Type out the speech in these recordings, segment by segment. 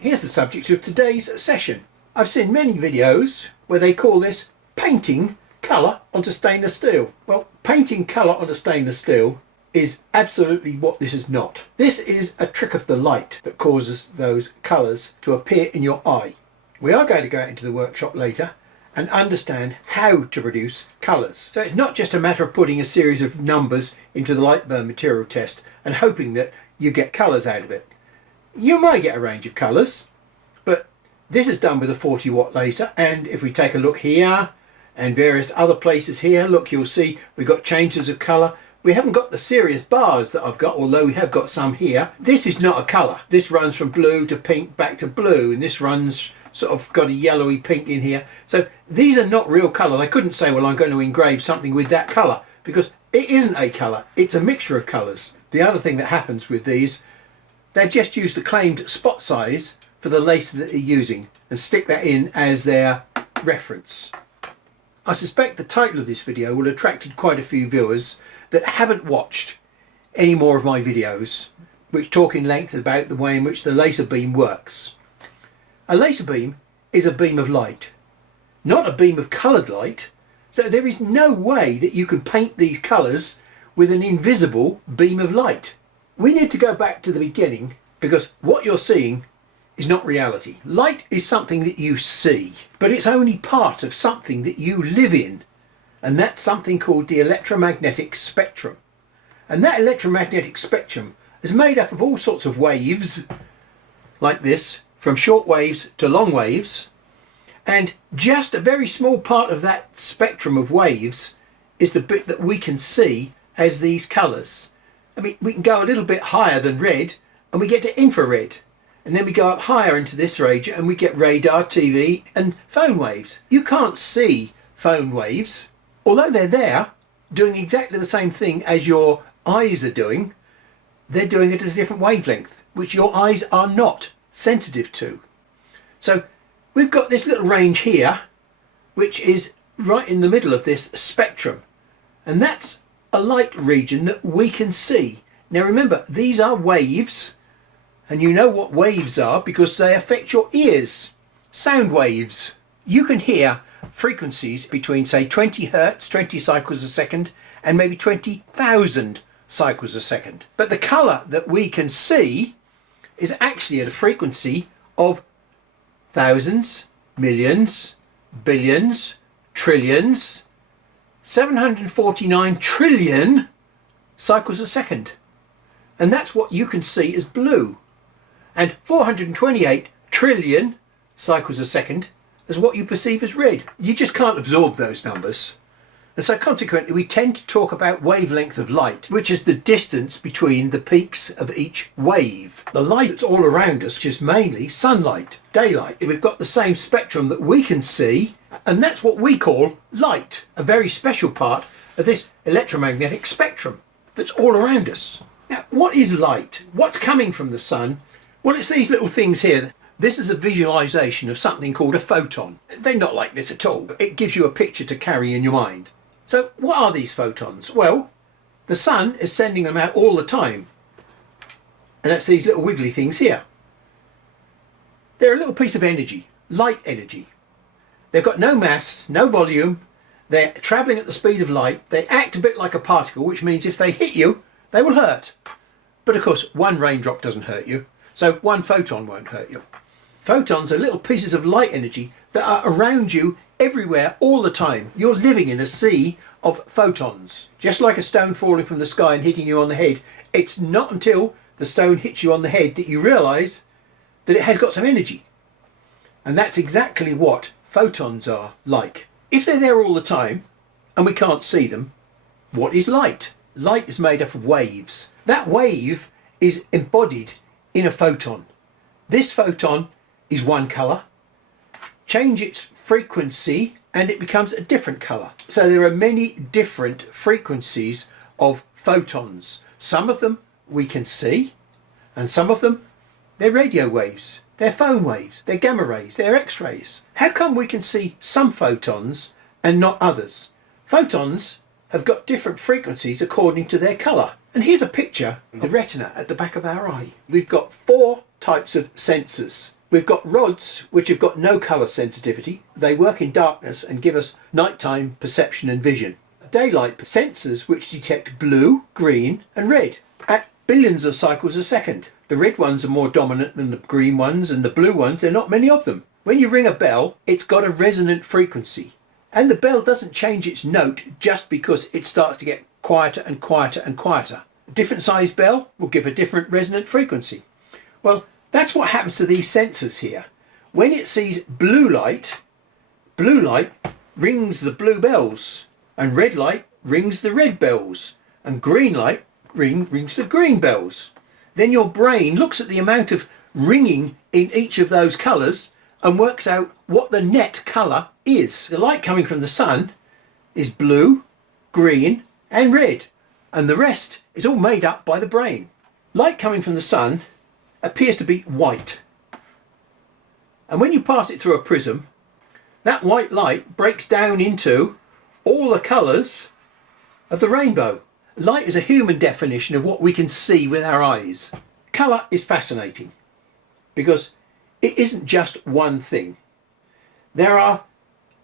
Here's the subject of today's session. I've seen many videos where they call this painting colour onto stainless steel. Well, painting colour onto stainless steel is absolutely what this is not. This is a trick of the light that causes those colours to appear in your eye. We are going to go out into the workshop later and understand how to produce colours. So it's not just a matter of putting a series of numbers into the light burn material test and hoping that you get colours out of it. You might get a range of colours, but this is done with a 40 watt laser, and if we take a look here and various other places here, look, you'll see we've got changes of colour. We haven't got the serious bars that I've got, although we have got some here. This is not a colour. This runs from blue to pink back to blue, and this runs sort of got a yellowy pink in here. So these are not real colour. I couldn't say, well, I'm going to engrave something with that colour, because it isn't a colour, it's a mixture of colours. The other thing that happens with these, they just use the claimed spot size for the laser that they're using and stick that in as their reference. I suspect the title of this video will attract quite a few viewers that haven't watched any more of my videos which talk in length about the way in which the laser beam works. A laser beam is a beam of light, not a beam of coloured light, so there is no way that you can paint these colours with an invisible beam of light. We need to go back to the beginning, because what you're seeing is not reality. Light is something that you see, but it's only part of something that you live in, and that's something called the electromagnetic spectrum. And that electromagnetic spectrum is made up of all sorts of waves, like this, from short waves to long waves, and just a very small part of that spectrum of waves is the bit that we can see as these colours. I mean, we can go a little bit higher than red and we get to infrared, and then we go up higher into this range and we get radar, TV and phone waves. You can't see phone waves, although they're there doing exactly the same thing as your eyes are doing. They're doing it at a different wavelength, which your eyes are not sensitive to. So we've got this little range here which is right in the middle of this spectrum, and that's a light region that we can see. Now remember, these are waves, and you know what waves are because they affect your ears. Sound waves. You can hear frequencies between, say, 20 hertz, 20 cycles a second, and maybe 20,000 cycles a second. But the colour that we can see is actually at a frequency of thousands, millions, billions, trillions, 749 trillion cycles a second. And that's what you can see as blue. And 428 trillion cycles a second is what you perceive as red. You just can't absorb those numbers. And so consequently we tend to talk about wavelength of light, which is the distance between the peaks of each wave. The light that's all around us is mainly sunlight, daylight. We've got the same spectrum that we can see, and that's what we call light, a very special part of this electromagnetic spectrum that's all around us. Now, what is light? What's coming from the sun? Well, it's these little things here. This is a visualization of something called a photon. They're not like this at all. It gives you a picture to carry in your mind. So what are these photons? Well, the sun is sending them out all the time. And that's these little wiggly things here. They're a little piece of energy, light energy. They've got no mass, no volume. They're travelling at the speed of light. They act a bit like a particle, which means if they hit you, they will hurt. But of course, one raindrop doesn't hurt you, so one photon won't hurt you. Photons are little pieces of light energy that are around you everywhere all the time. You're living in a sea of photons. Just like a stone falling from the sky and hitting you on the head, it's not until the stone hits you on the head that you realise that it has got some energy. And that's exactly what photons are like. If they're there all the time and we can't see them, what is light? Light is made up of waves. That wave is embodied in a photon. This photon is one colour. Change its frequency and it becomes a different colour. So there are many different frequencies of photons. Some of them we can see, and some of them they're radio waves, they're phone waves, they're gamma rays, they're X-rays. How come we can see some photons and not others? Photons have got different frequencies according to their colour. And here's a picture of the retina at the back of our eye. We've got 4 types of sensors. We've got rods which have got no colour sensitivity. They work in darkness and give us nighttime perception and vision. Daylight sensors which detect blue, green and red at billions of cycles a second. The red ones are more dominant than the green ones, and the blue ones, there are not many of them. When you ring a bell, it's got a resonant frequency. And the bell doesn't change its note just because it starts to get quieter and quieter and quieter. A different sized bell will give a different resonant frequency. Well, that's what happens to these sensors here. When it sees blue light rings the blue bells, and red light rings the red bells, and green light rings the green bells. Then your brain looks at the amount of ringing in each of those colours and works out what the net colour is. The light coming from the sun is blue, green and red, and the rest is all made up by the brain. Light coming from the sun appears to be white, and when you pass it through a prism, that white light breaks down into all the colours of the rainbow. Light is a human definition of what we can see with our eyes. Colour is fascinating because it isn't just one thing. There are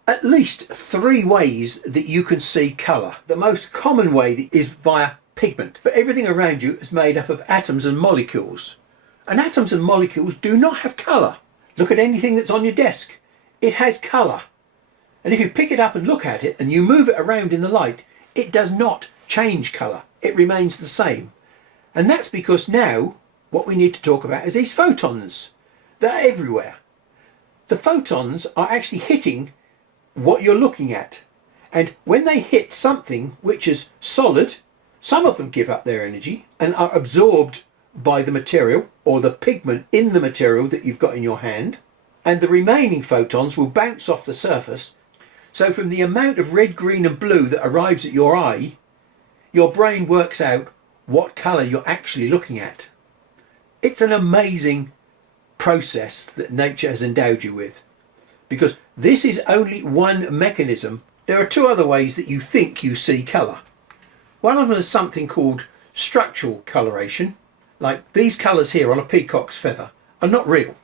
at least 3 ways that you can see colour. The most common way is via pigment, but everything around you is made up of atoms and molecules. And atoms and molecules do not have colour. Look at anything that's on your desk. It has colour. And if you pick it up and look at it and you move it around in the light, it does not change colour. It remains the same. And that's because now what we need to talk about is these photons. They're everywhere. The photons are actually hitting what you're looking at. And when they hit something which is solid, some of them give up their energy and are absorbed by the material or the pigment in the material that you've got in your hand, and the remaining photons will bounce off the surface. So from the amount of red, green and blue that arrives at your eye, your brain works out what colour you're actually looking at. It's an amazing process that nature has endowed you with, because this is only one mechanism. There are 2 other ways that you think you see colour. One of them is something called structural coloration. Like these colours here on a peacock's feather are not real.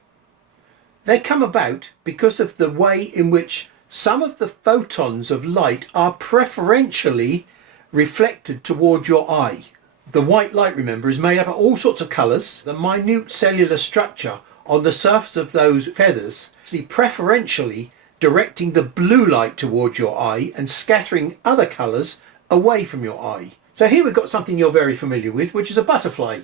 They come about because of the way in which some of the photons of light are preferentially reflected toward your eye. The white light, remember, is made up of all sorts of colours. The minute cellular structure on the surface of those feathers is preferentially directing the blue light towards your eye and scattering other colours away from your eye. So here we've got something you're very familiar with, which is a butterfly.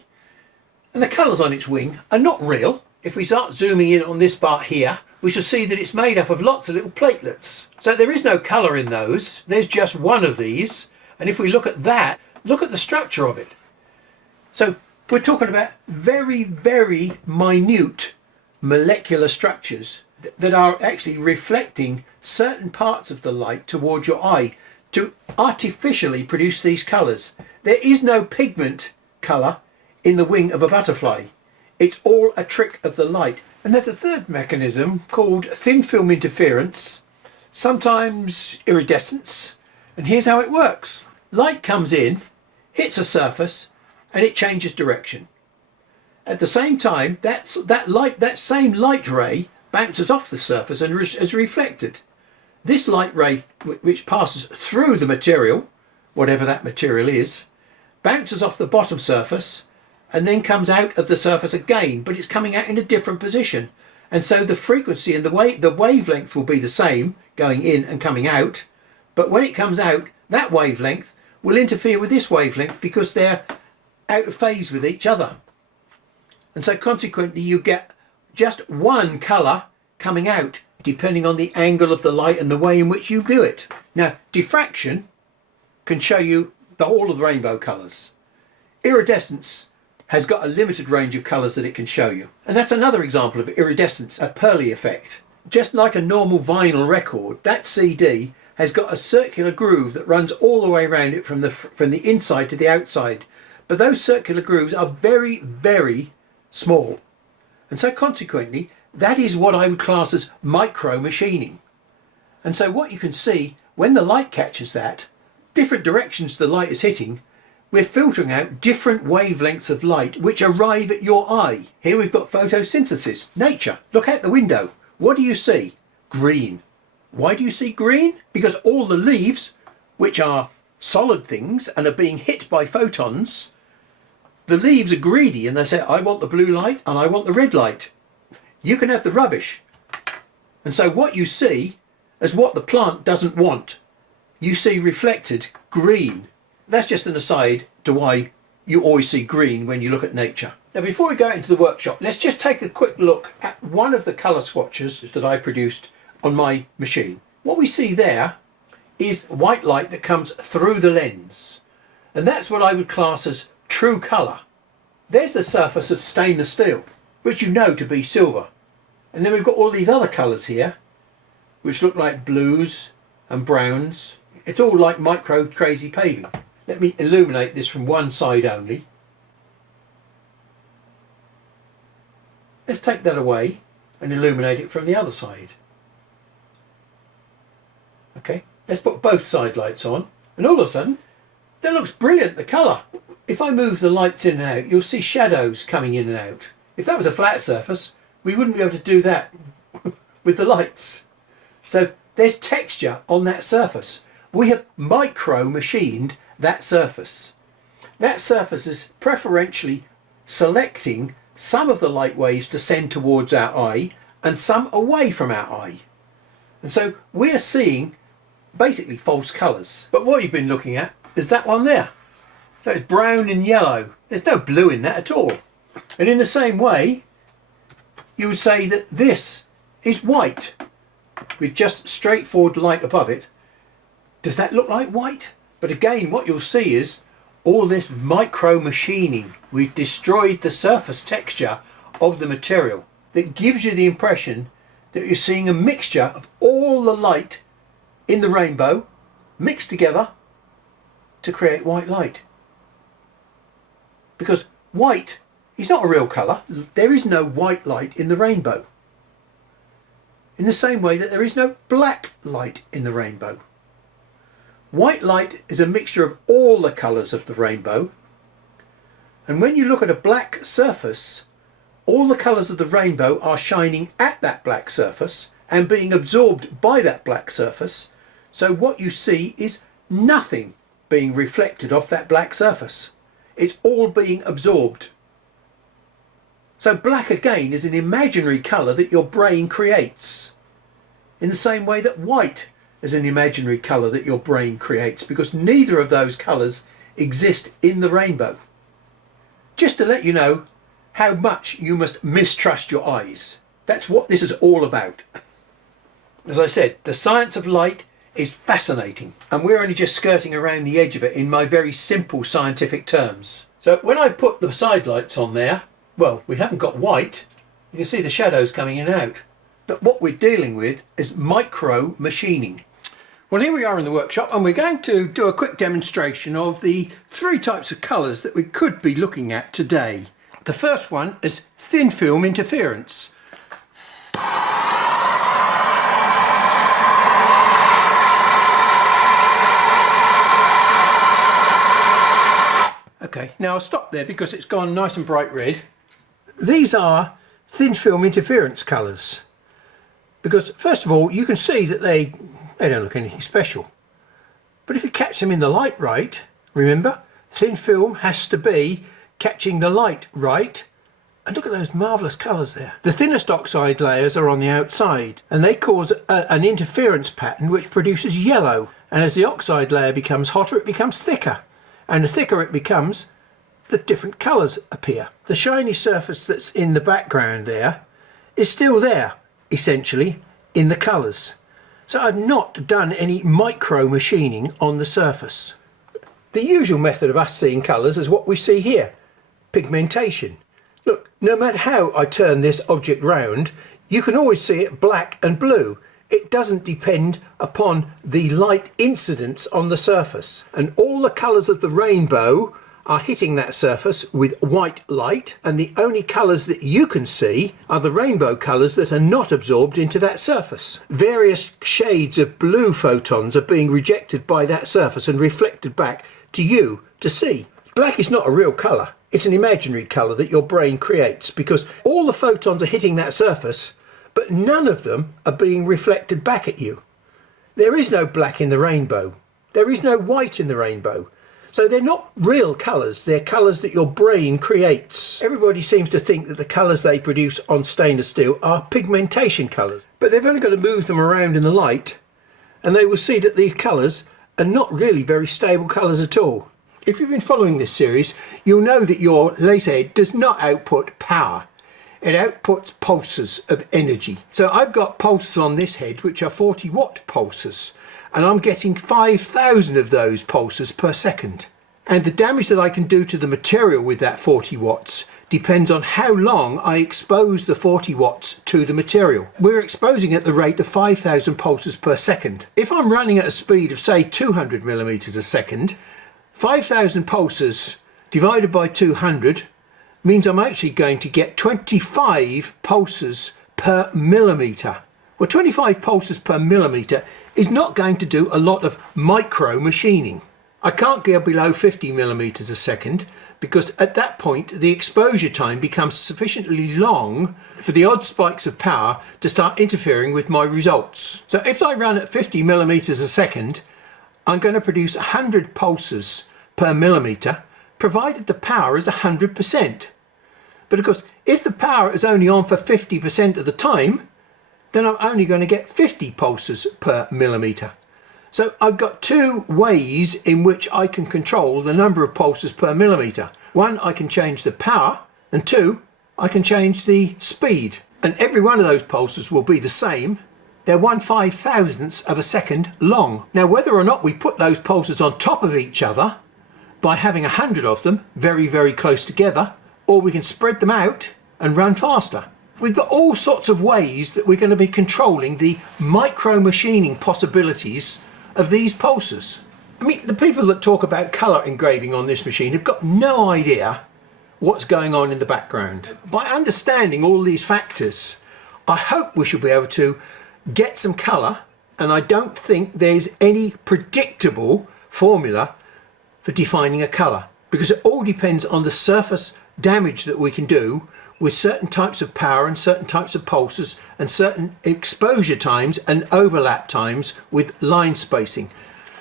And the colours on its wing are not real. If we start zooming in on this part here, we shall see that it's made up of lots of little platelets. So there is no colour in those. There's just one of these. And if we look at that, look at the structure of it. So we're talking about very, very minute molecular structures that are actually reflecting certain parts of the light towards your eye to artificially produce these colours. There is no pigment colour in the wing of a butterfly. It's all a trick of the light. And there's a third mechanism called thin film interference, sometimes iridescence. And here's how it works. Light comes in, hits a surface, and it changes direction. At the same time, that same light ray bounces off the surface and is reflected. This light ray, which passes through the material, whatever that material is, bounces off the bottom surface and then comes out of the surface again, but it's coming out in a different position. And so the frequency and the wavelength will be the same going in and coming out, but when it comes out, that wavelength will interfere with this wavelength because they're out of phase with each other. And so consequently you get just one colour coming out depending on the angle of the light and the way in which you view it. Now, diffraction can show you all of the rainbow colours. Iridescence has got a limited range of colours that it can show you. And that's another example of iridescence, a Pearly effect. Just like a normal vinyl record, that CD has got a circular groove that runs all the way around it from the inside to the outside. But those circular grooves are very, very small. And so consequently, that is what I would class as micro machining. And so what you can see, when the light catches that, different directions the light is hitting we're filtering out different wavelengths of light which arrive at your eye. Here we've got photosynthesis, nature. Look out the window. What do you see? Green. Why do you see green? Because all the leaves, which are solid things and are being hit by photons, the leaves are greedy and they say, I want the blue light and I want the red light. You can have the rubbish. And so what you see is what the plant doesn't want. You see reflected green. That's just an aside to why you always see green when you look at nature. Now before we go into the workshop, let's just take a quick look at one of the colour swatches that I produced on my machine. What we see there is white light that comes through the lens, and that's what I would class as true colour. There's the surface of stainless steel, which you know to be silver, and then we've got all these other colours here which look like blues and browns. It's all like micro crazy paving. Let me illuminate this from one side only. Let's take that away and illuminate it from the other side. Okay, let's put both side lights on, and all of a sudden that looks brilliant, the colour. If I move the lights in and out, you'll see shadows coming in and out. If that was a flat surface, we wouldn't be able to do that with the lights. So there's texture on that surface. We have micro machined that surface. That surface is preferentially selecting some of the light waves to send towards our eye and some away from our eye. And so we're seeing basically false colours. But what you've been looking at is that one there. So it's brown and yellow. There's no blue in that at all. And in the same way, you would say that this is white with just straightforward light above it. Does that look like white? But again, what you'll see is all this micro machining. We've destroyed the surface texture of the material that gives you the impression that you're seeing a mixture of all the light in the rainbow mixed together to create white light. Because white is not a real colour. There is no white light in the rainbow. In the same way that there is no black light in the rainbow. White light is a mixture of all the colours of the rainbow, and when you look at a black surface, all the colours of the rainbow are shining at that black surface and being absorbed by that black surface, so what you see is nothing being reflected off that black surface. It's all being absorbed. So black again is an imaginary colour that your brain creates, in the same way that white is an imaginary colour that your brain creates, because neither of those colours exist in the rainbow. Just to let you know how much you must mistrust your eyes. That's what this is all about. As I said, the science of light is fascinating, and we're only just skirting around the edge of it in my very simple scientific terms. So when I put the side lights on there, well, we haven't got white. You can see the shadows coming in and out. But what we're dealing with is micro machining. Well, here we are in the workshop, and we're going to do a quick demonstration of the three types of colours that we could be looking at today. The first one is thin film interference. Okay, now I'll stop there because it's gone nice and bright red. These are thin film interference colours, because first of all you can see that they don't look anything special, but if you catch them in the light right, remember, thin film has to be catching the light right, and look at those marvellous colours there. The thinnest oxide layers are on the outside, and they cause an interference pattern which produces yellow, and as the oxide layer becomes hotter it becomes thicker, and the thicker it becomes, the different colours appear. The shiny surface that's in the background there is still there, essentially, in the colours. So I've not done any micro machining on the surface. The usual method of us seeing colours is what we see here, pigmentation. Look, no matter how I turn this object round, you can always see it black and blue. It doesn't depend upon the light incidence on the surface. And all the colours of the rainbow are hitting that surface with white light, and the only colours that you can see are the rainbow colours that are not absorbed into that surface. Various shades of blue photons are being rejected by that surface and reflected back to you to see. Black is not a real colour. It's an imaginary colour that your brain creates because all the photons are hitting that surface, but none of them are being reflected back at you. There is no black in the rainbow. There is no white in the rainbow. So they're not real colours, they're colours that your brain creates. Everybody seems to think that the colours they produce on stainless steel are pigmentation colours, but they've only got to move them around in the light and they will see that these colours are not really very stable colours at all. If you've been following this series, you'll know that your laser head does not output power. It outputs pulses of energy. So I've got pulses on this head which are 40 watt pulses, and I'm getting 5,000 of those pulses per second. And the damage that I can do to the material with that 40 watts depends on how long I expose the 40 watts to the material. We're exposing at the rate of 5,000 pulses per second. If I'm running at a speed of say 200 millimeters a second, 5,000 pulses divided by 200 means I'm actually going to get 25 pulses per millimeter. Well, 25 pulses per millimeter is not going to do a lot of micro machining. I can't go below 50 millimeters a second because at that point the exposure time becomes sufficiently long for the odd spikes of power to start interfering with my results. So if I run at 50 millimeters a second, I'm going to produce 100 pulses per millimeter, provided the power is 100%. But of course, if the power is only on for 50% of the time, then I'm only going to get 50 pulses per millimeter. So I've got two ways in which I can control the number of pulses per millimeter. One, I can change the power, and two, I can change the speed. And every one of those pulses will be the same. They're 1/5000th of a second long. Now, whether or not we put those pulses on top of each other by having 100 of them very, very close together, or we can spread them out and run faster. We've got all sorts of ways that we're going to be controlling the micro machining possibilities of these pulses. I mean, the people that talk about colour engraving on this machine have got no idea what's going on in the background. By understanding all these factors, I hope we should be able to get some colour, and I don't think there's any predictable formula for defining a colour, because it all depends on the surface damage that we can do with certain types of power and certain types of pulses and certain exposure times and overlap times with line spacing.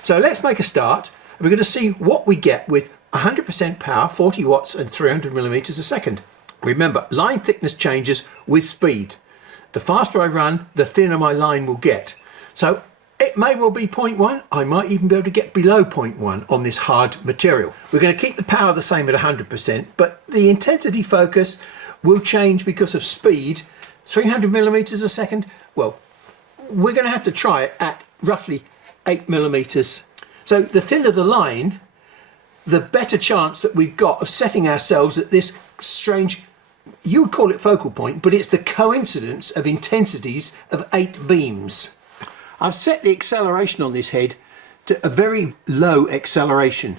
So let's make a start. We're going to see what we get with 100% power, 40 watts and 300 millimeters a second. Remember, line thickness changes with speed. The faster I run, the thinner my line will get. So it may well be 0.1. I might even be able to get below 0.1 on this hard material. We're going to keep the power the same at 100%, but the intensity focus will change because of speed. 300 millimeters a second, well, we're going to have to try it at roughly 8 millimeters. So the thinner the line, the better chance that we've got of setting ourselves at this strange, you would call it focal point, but it's the coincidence of intensities of 8 beams. I've set the acceleration on this head to a very low acceleration.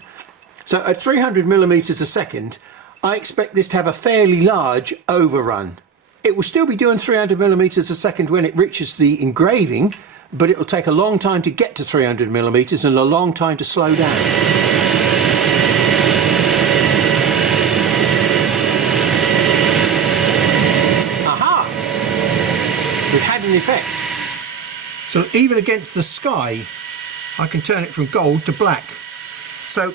So at 300 millimeters a second, I expect this to have a fairly large overrun. It will still be doing 300 millimeters a second when it reaches the engraving, but it will take a long time to get to 300 millimeters and a long time to slow down. Aha! We've had an effect. So even against the sky, I can turn it from gold to black. So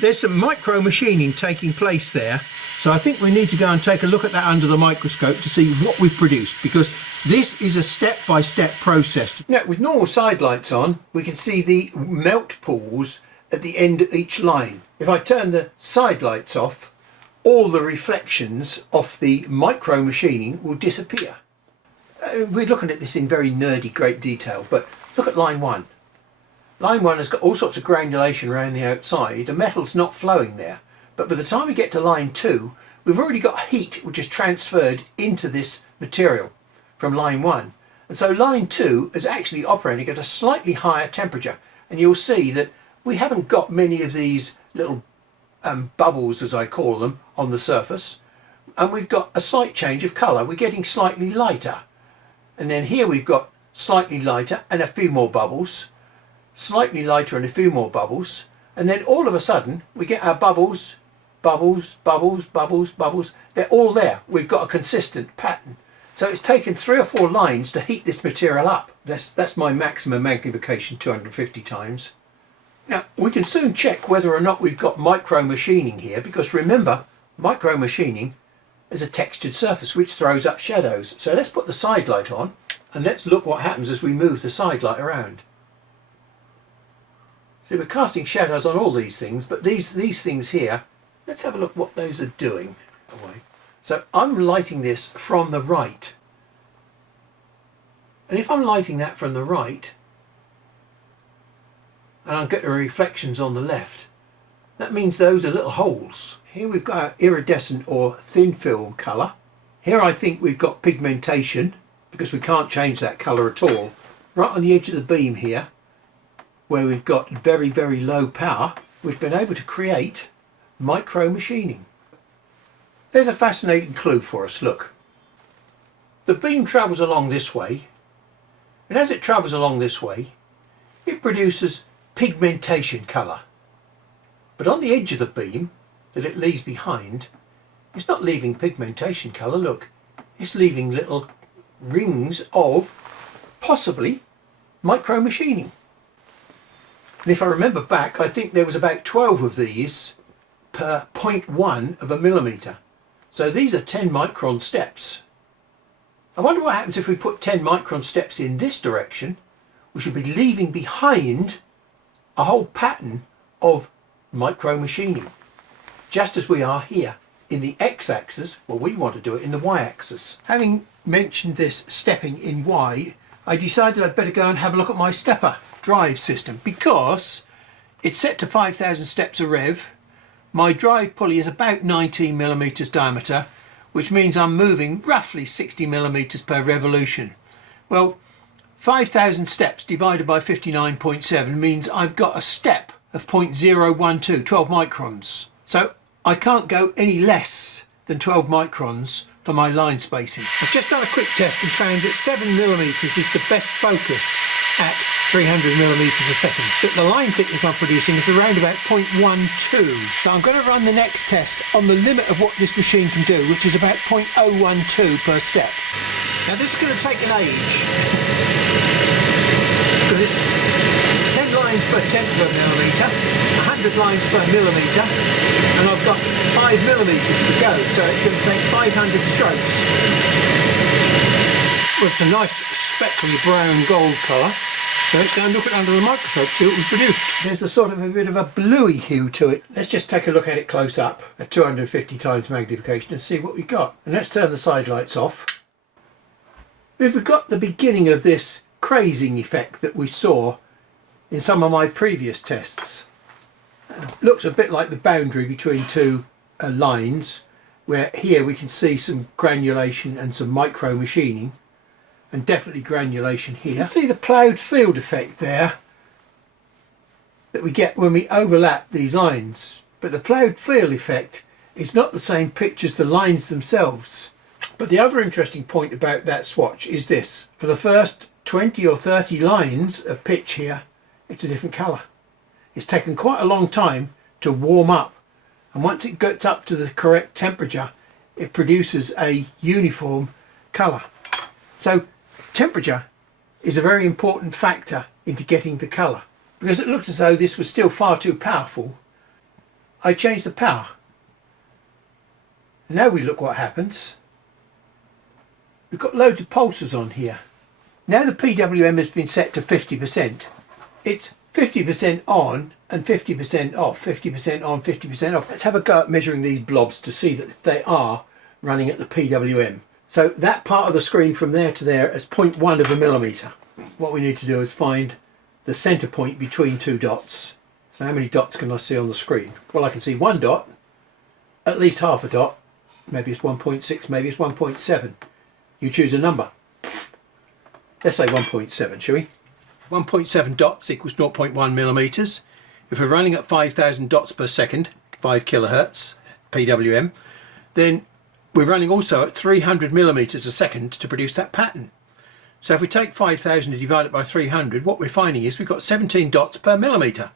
there's some micro machining taking place there. So I think we need to go and take a look at that under the microscope to see what we've produced, because this is a step-by-step process. Now, with normal side lights on, we can see the melt pools at the end of each line. If I turn the side lights off, all the reflections off the micro machining will disappear. We're looking at this in very nerdy great detail, but look at line 1. Line 1 has got all sorts of granulation around the outside. The metal's not flowing there. But by the time we get to line 2, we've already got heat which is transferred into this material from line 1. And so line 2 is actually operating at a slightly higher temperature. And you'll see that we haven't got many of these little bubbles, as I call them, on the surface. And we've got a slight change of colour. We're getting slightly lighter. And then here we've got slightly lighter and a few more bubbles. Slightly lighter and a few more bubbles. And then all of a sudden we get our bubbles, bubbles, bubbles, bubbles, bubbles. They're all there. We've got a consistent pattern. So it's taken 3 or 4 lines to heat this material up. That's my maximum magnification, 250 times. Now we can soon check whether or not we've got micro machining here, because remember, micro machining is a textured surface which throws up shadows. So let's put the side light on and let's look what happens as we move the side light around. So we're casting shadows on all these things, but these things here, let's have a look what those are doing. So I'm lighting this from the right. And if I'm lighting that from the right, and I'm getting reflections on the left, that means those are little holes. Here we've got our iridescent or thin film colour. Here I think we've got pigmentation, because we can't change that colour at all. Right on the edge of the beam here, where we've got very, very low power, we've been able to create micro machining. There's a fascinating clue for us, look. The beam travels along this way, and as it travels along this way, it produces pigmentation colour. But on the edge of the beam that it leaves behind, it's not leaving pigmentation colour, look. It's leaving little rings of possibly micro machining. And if I remember back, I think there was about 12 of these per 0.1 of a millimetre. So these are 10 micron steps. I wonder what happens if we put 10 micron steps in this direction. We should be leaving behind a whole pattern of micro machining, just as we are here in the x-axis. Well, we want to do it in the y-axis. Having mentioned this stepping in y, I decided I'd better go and have a look at my stepper drive system, because it's set to 5,000 steps a rev. My drive pulley is about 19 millimeters diameter, which means I'm moving roughly 60 millimeters per revolution. Well, 5,000 steps divided by 59.7 means I've got a step of 0.012, 12 microns. So I can't go any less than 12 microns for my line spacing. I've just done a quick test and found that 7 millimeters is the best focus at 300 millimeters a second. But the line thickness I'm producing is around about 0.12. So I'm going to run the next test on the limit of what this machine can do, which is about 0.012 per step. Now this is going to take an age, because it's 10 lines per tenth of a millimetre, 100 lines per millimetre, and I've got 5 millimeters to go, so it's going to take 500 strokes. Well, it's a nice spectral brown gold colour, so let's go and look at it under the microscope, see what we produced. There's a sort of a bit of a bluey hue to it. Let's just take a look at it close up at 250 times magnification and see what we've got. And let's turn the side lights off. We've got the beginning of this crazing effect that we saw in some of my previous tests. It looks a bit like the boundary between two lines, where here we can see some granulation and some micro machining, and definitely granulation here. You can see the ploughed field effect there that we get when we overlap these lines, but the ploughed field effect is not the same pitch as the lines themselves. But the other interesting point about that swatch is this: for the first 20 or 30 lines of pitch here, it's a different colour. It's taken quite a long time to warm up, and once it gets up to the correct temperature, it produces a uniform colour. So temperature is a very important factor into getting the colour. Because it looked as though this was still far too powerful, I changed the power. Now we look what happens. We've got loads of pulsars on here. Now the PWM has been set to 50%. It's 50% on and 50% off, 50% on, 50% off. Let's have a go at measuring these blobs to see that they are running at the PWM. So that part of the screen from there to there is 0.1 of a millimetre. What we need to do is find the centre point between two dots. So how many dots can I see on the screen? Well, I can see one dot, at least half a dot. Maybe it's 1.6, maybe it's 1.7. You choose a number. Let's say 1.7, shall we? 1.7 dots equals 0.1 millimetres. If we're running at 5,000 dots per second, 5 kilohertz PWM, then we're running also at 300 millimetres a second to produce that pattern. So if we take 5,000 and divide it by 300, what we're finding is we've got 17 dots per millimetre.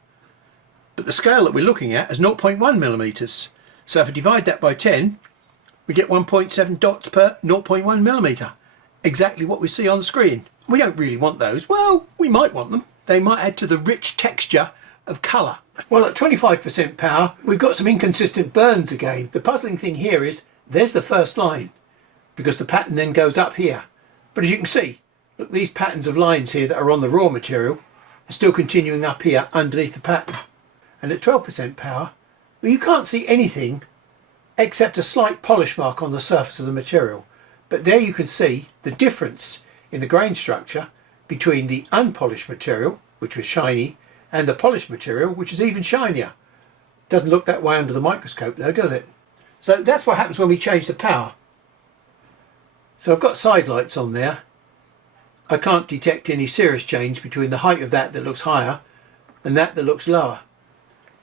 but the scale that we're looking at is 0.1 millimeters. So if I divide that by 10, we get 1.7 dots per 0.1 millimeter. Exactly what we see on the screen. We don't really want those. Well, we might want them. They might add to the rich texture of colour. Well, at 25% power, we've got some inconsistent burns again. The puzzling thing here is, there's the first line, because the pattern then goes up here. But as you can see, look, these patterns of lines here that are on the raw material are still continuing up here underneath the pattern. And at 12% power, well, you can't see anything except a slight polish mark on the surface of the material. But there you can see the difference in the grain structure between the unpolished material, which was shiny, and the polished material, which is even shinier. Doesn't look that way under the microscope though, does it? So that's what happens when we change the power. So I've got side lights on there. I can't detect any serious change between the height of that looks higher and that looks lower.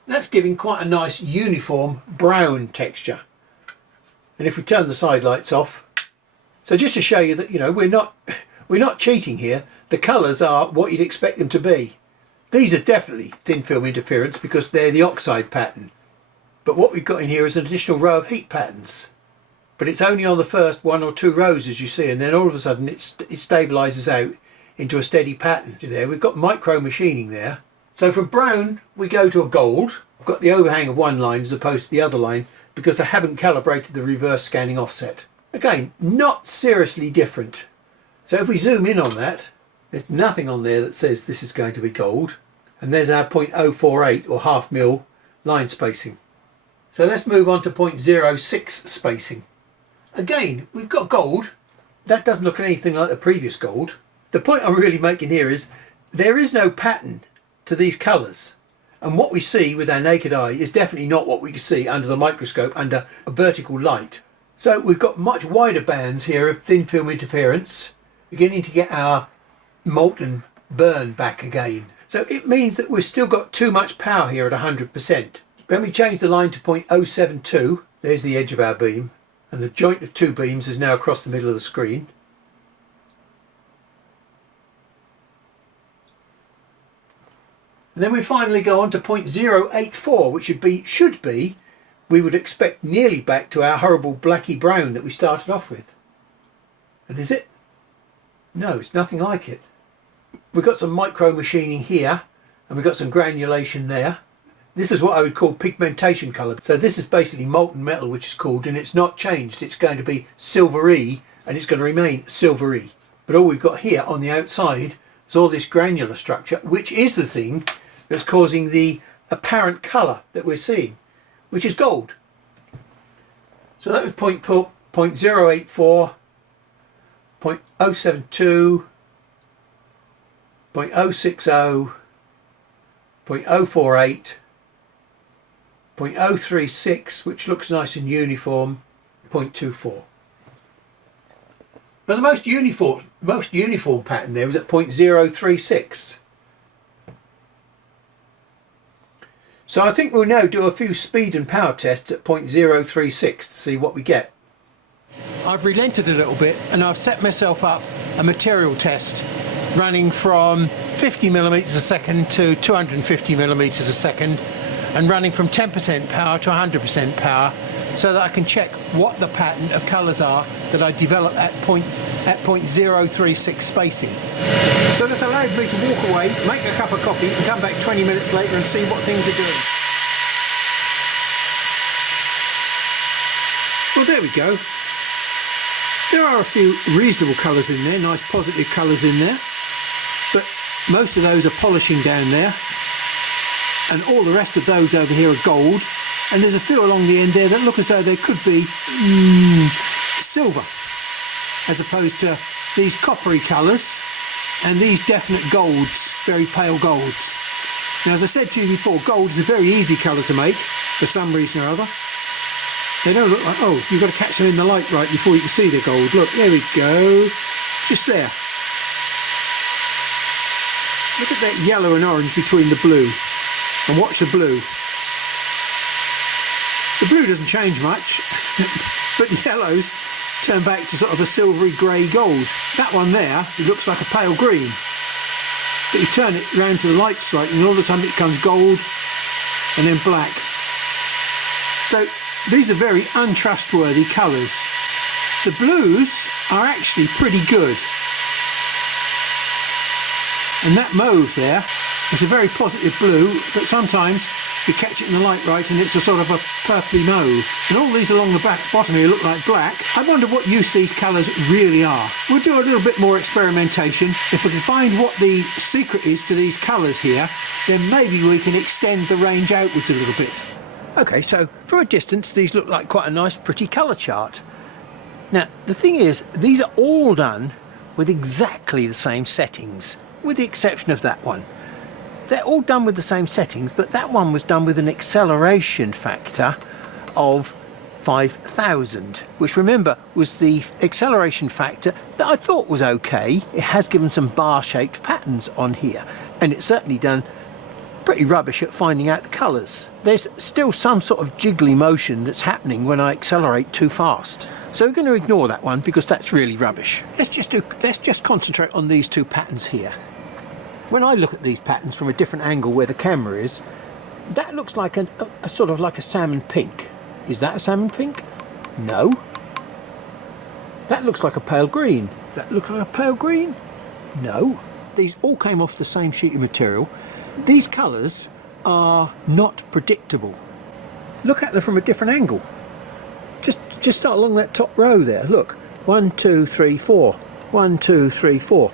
That's giving quite a nice uniform brown texture. And if we turn the side lights off, so just to show you that, you know, we're not cheating here. The colours are what you'd expect them to be. These are definitely thin film interference because they're the oxide pattern. But what we've got in here is an additional row of heat patterns. But it's only on the first 1 or 2 rows, as you see, and then all of a sudden it stabilises out into a steady pattern. There, we've got micro machining there. So from brown we go to a gold. I've got the overhang of one line as opposed to the other line because I haven't calibrated the reverse scanning offset. Again, not seriously different. So if we zoom in on that, there's nothing on there that says this is going to be gold. And there's our 0.048 or half mil line spacing. So let's move on to 0.06 spacing. Again, we've got gold. That doesn't look anything like the previous gold. The point I'm really making here is there is no pattern to these colours. And what we see with our naked eye is definitely not what we can see under the microscope under a vertical light. So we've got much wider bands here of thin film interference, beginning to get our molten burn back again. So it means that we've still got too much power here at 100%. When we change the line to 0.072, there's the edge of our beam, and the joint of 2 beams is now across the middle of the screen. And then we finally go on to 0.084, which should be, we would expect nearly back to our horrible blacky brown that we started off with. And is it? No, it's nothing like it. We've got some micro machining here, and we've got some granulation there. This is what I would call pigmentation colour. So this is basically molten metal, which is called, and it's not changed. It's going to be silvery, and it's going to remain silvery. But all we've got here on the outside is all this granular structure, which is the thing that's causing the apparent colour that we're seeing, which is gold. So that was 0.084, 0.072, 0.060, 0.048, 0.036, which looks nice and uniform, 0.24. Now the most uniform pattern there was at 0.036. So I think we'll now do a few speed and power tests at 0.036 to see what we get. I've relented a little bit and I've set myself up a material test running from 50 millimeters a second to 250 millimeters a second and running from 10% power to 100% power so that I can check what the pattern of colours are that I develop at 0.036 spacing. So this allowed me to walk away, make a cup of coffee and come back 20 minutes later and see what things are doing. Well, there we go. There are a few reasonable colours in there, nice positive colours in there, but most of those are polishing down there, and all the rest of those over here are gold, and there's a few along the end there that look as though they could be silver, as opposed to these coppery colours and these definite golds, very pale golds. Now, as I said to you before, gold is a very easy colour to make for some reason or other. They don't look like, oh, you've got to catch them in the light right before you can see the gold. Look, there we go, just there. Look at that yellow and orange between the blue, and watch the blue. The blue doesn't change much, but the yellows turn back to sort of a silvery grey gold. That one there, it looks like a pale green. But you turn it round to the light slightly and all of a sudden it becomes gold, and then black. So these are very untrustworthy colours. The blues are actually pretty good. And that mauve there is a very positive blue, but sometimes you catch it in the light right and it's a sort of a purpley mauve. And all these along the back bottom here look like black. I wonder what use these colours really are. We'll do a little bit more experimentation. If we can find what the secret is to these colours here, then maybe we can extend the range outwards a little bit. Okay, so from a distance these look like quite a nice pretty colour chart. Now the thing is, these are all done with exactly the same settings, with the exception of that one. They're all done with the same settings, but that one was done with an acceleration factor of 5,000, which, remember, was the acceleration factor that I thought was okay. It has given some bar-shaped patterns on here, and it's certainly done pretty rubbish at finding out the colours. There's still some sort of jiggly motion that's happening when I accelerate too fast. So we're going to ignore that one because that's really rubbish. Let's just concentrate on these two patterns here. When I look at these patterns from a different angle where the camera is, that looks like a sort of like a salmon pink. Is that a salmon pink? No. That looks like a pale green. Does that look like a pale green? No. These all came off the same sheet of material. These colours are not predictable. Look at them from a different angle. Just start along that top row there. Look, 1, 2, 3, 4. 1, 2, 3, 4.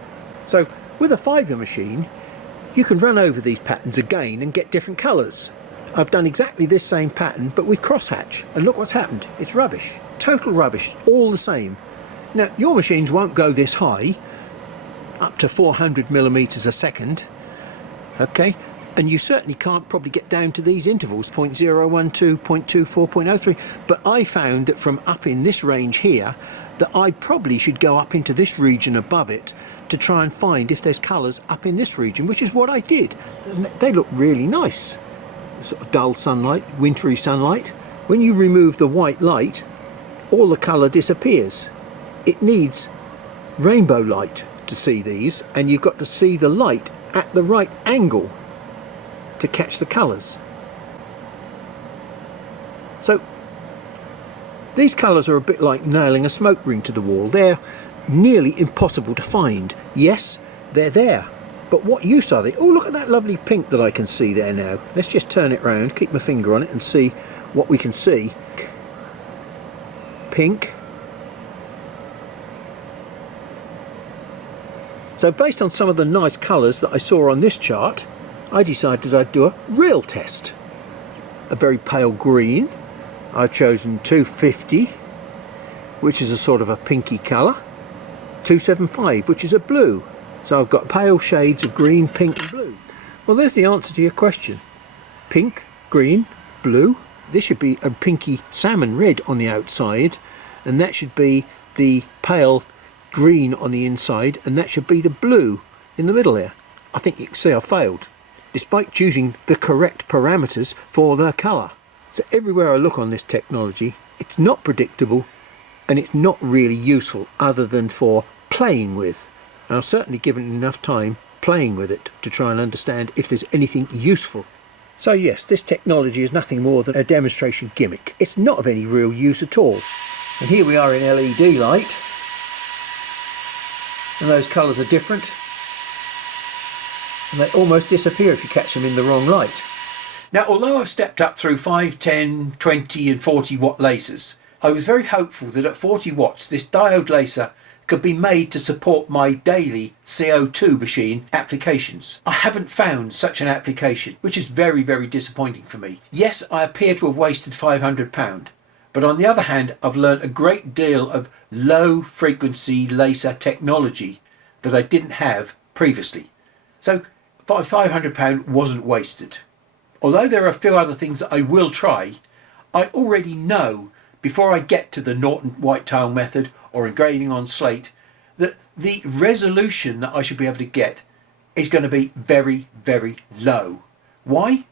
So with a fibre machine, you can run over these patterns again and get different colours. I've done exactly this same pattern, but with crosshatch, and look what's happened. It's rubbish. Total rubbish, all the same. Now, your machines won't go this high, up to 400 millimetres a second, okay? And you certainly can't probably get down to these intervals, 0.012, 0.24, 0.03. But I found that from up in this range here, that I probably should go up into this region above it to try and find if there's colours up in this region, which is what I did. And they look really nice. Sort of dull sunlight, wintry sunlight. When you remove the white light, all the colour disappears. It needs rainbow light to see these, and you've got to see the light at the right angle to catch the colours. So these colours are a bit like nailing a smoke ring to the wall. They're nearly impossible to find. Yes, they're there, but what use are they? Oh, look at that lovely pink that I can see there now. Let's just turn it round, keep my finger on it and see what we can see. Pink. So based on some of the nice colours that I saw on this chart, I decided I'd do a real test. A very pale green. I've chosen 250, which is a sort of a pinky colour. 275, which is a blue. So I've got pale shades of green, pink and blue. Well, there's the answer to your question. Pink, green, blue. This should be a pinky salmon red on the outside, and that should be the pale green on the inside, and that should be the blue in the middle there. I think you can see I failed, despite choosing the correct parameters for the colour. So everywhere I look on this technology, it's not predictable and it's not really useful other than for playing with. And I've certainly given it enough time playing with it to try and understand if there's anything useful. So yes, this technology is nothing more than a demonstration gimmick. It's not of any real use at all. And here we are in LED light, and those colours are different, and they almost disappear if you catch them in the wrong light. Now, although I've stepped up through 5, 10, 20 and 40 watt lasers, I was very hopeful that at 40 watts this diode laser could be made to support my daily CO2 machine applications. I haven't found such an application, which is very, very disappointing for me. Yes, I appear to have wasted £500, but on the other hand, I've learned a great deal of low frequency laser technology that I didn't have previously. So £500 wasn't wasted. Although there are a few other things that I will try, I already know before I get to the Norton white tile method or engraving on slate that the resolution that I should be able to get is going to be very, very low. Why?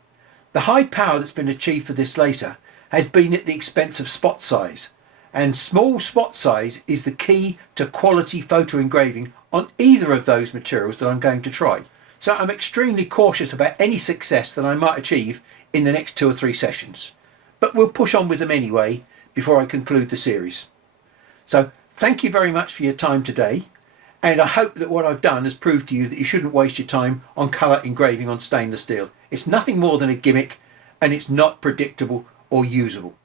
The high power that's been achieved for this laser has been at the expense of spot size, and small spot size is the key to quality photo engraving on either of those materials that I'm going to try. So I'm extremely cautious about any success that I might achieve in the next 2 or 3 sessions. But we'll push on with them anyway before I conclude the series. So thank you very much for your time today, and I hope that what I've done has proved to you that you shouldn't waste your time on colour engraving on stainless steel. It's nothing more than a gimmick, and it's not predictable or usable.